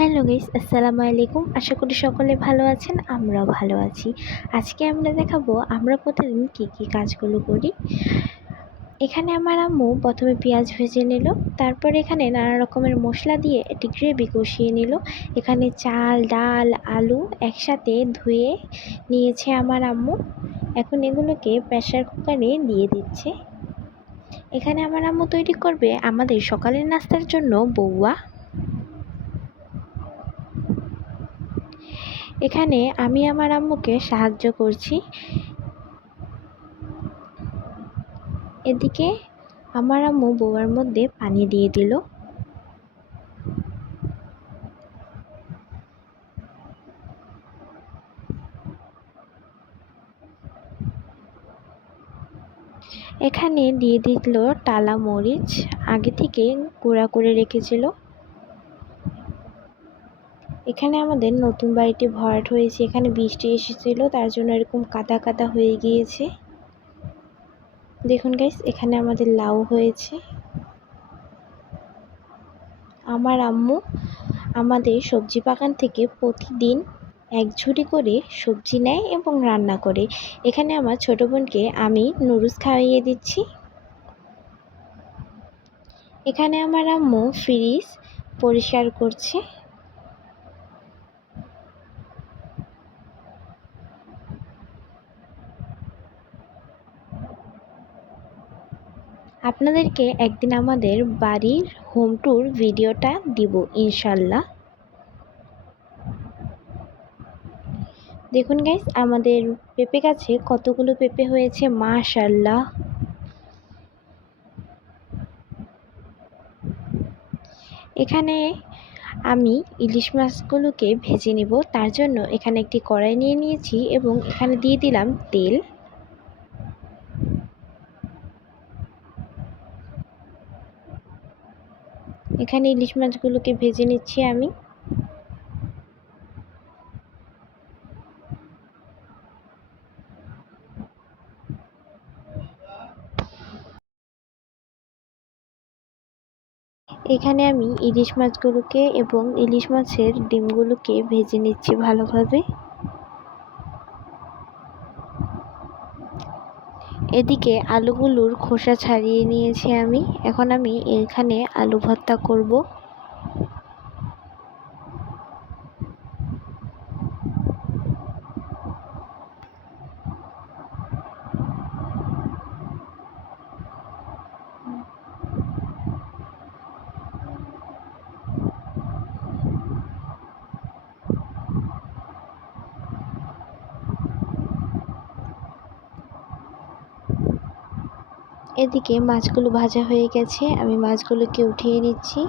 Hello guys, আসসালামু আলাইকুম। আশা করি সকলে ভালো আছেন, আমরাও ভালো আছি। আজকে আমরা দেখাবো আমরা প্রতিদিন কি কি কাজগুলো করি। এখানে আমার আম্মু প্রথমে পেঁয়াজ ভেজে নিল, তারপর এখানে নানা রকমের মশলা দিয়ে একটি গ্রেভি কষিয়ে নিল। এখানে চাল, ডাল, আলু একসাথে ধুয়ে নিয়েছে আমার আম্মু। এখন এগুলোকে প্রেশার কুকারে দিয়ে দিচ্ছে। এখানে আমার আম্মু তৈরি করবে আমাদের সকালের নাস্তার জন্য বৌয়া। এখানে আমি আমার আম্মুকে সাহায্য করছি। এদিকে আমার আম্মু বউয়ার মধ্যে পানি দিয়ে দিল। এখানে দিয়ে দিল টালা মরিচ, আগে থেকে গুঁড়া করে রেখেছিল। এখানে আমাদের নতুন বাড়িটি ভরাট হয়েছে, এখানে বৃষ্টি এসেছিল, তার জন্য এরকম কাদা কাদা হয়ে গিয়েছে। দেখুন গাইস এখানে আমাদের লাউ হয়েছে। আমার আম্মু আমাদের সবজি বাগান থেকে প্রতিদিন এক ঝুড়ি করে সবজি নেয় এবং রান্না করে। এখানে আমার ছোট বোনকে আমি নুডলস খাইয়ে দিচ্ছি। এখানে আমার আম্মু ফ্রিজ পরিষ্কার করছে। আপনাদেরকে একদিন আমাদের বাড়ির হোম ট্যুর ভিডিওটা দিব, ইনশাল্লাহ। দেখুন গাইস আমাদের পেঁপে গাছে কতগুলো পেঁপে হয়েছে, মাশাল্লাহ। এখানে আমি ইলিশ মাছগুলোকে ভেজে নিব, তার জন্য এখানে একটি কড়াই নিয়ে নিয়েছি এবং এখানে দিয়ে দিলাম তেল। এখানে ইলিশ মাছগুলোকে ভেজে নিচ্ছি আমি। এখানে আমি ইলিশ মাছগুলোকে এবং ইলিশ মাছের ডিমগুলোকে ভেজে নিচ্ছি ভালোভাবে। এদিকে আলুগুলোর খোসা ছাড়িয়ে নিয়েছি আমি। এখন আমি এখানে আলু ভর্তা করব। এদিকে মাছগুলো ভাজা হয়ে গেছে আমি মাছগুলোকে উঠিয়ে নিচ্ছি।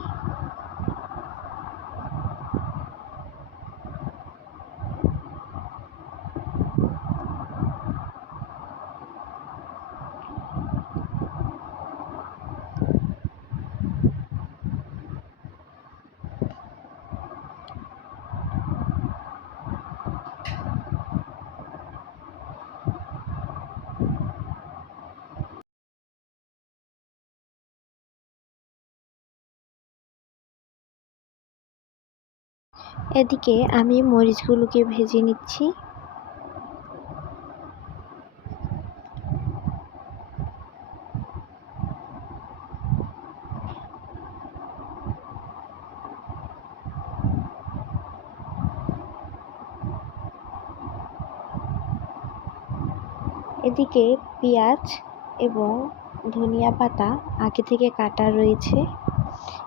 এদিকে আমি মরিচগুলোকে ভেজে নিচ্ছি। এদিকে পেঁয়াজ এবং ধনিয়া পাতা আগে থেকে কাটা রয়েছে।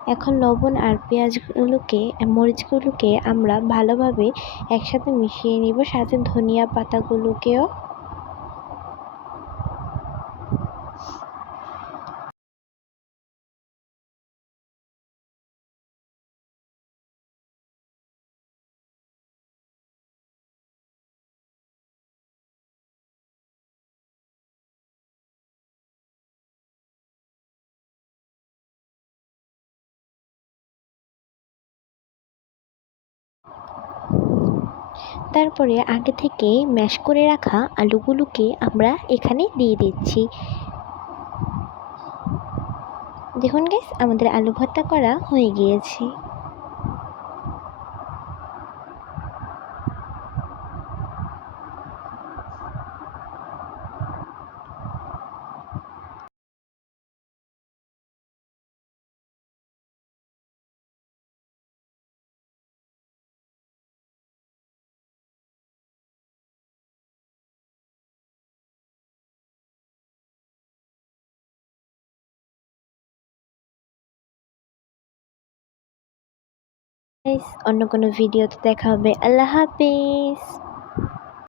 এখন লবণ আর পেঁয়াজগুলোকে মরিচগুলোকে আমরা ভালোভাবে একসাথে মিশিয়ে নিব। সাথে ধনিয়া পাতাগুলোকেও তারপরে আগে থেকে ম্যাশ করে রাখা আলুগুলোকে আমরা এখানে দিয়ে দিচ্ছি। দেখুন গ্যাস আমাদের আলু ভর্তা করা হয়ে গিয়েছে। অন্য কোনো ভিডিওতে দেখা হবে আল্লাহ হাফিজ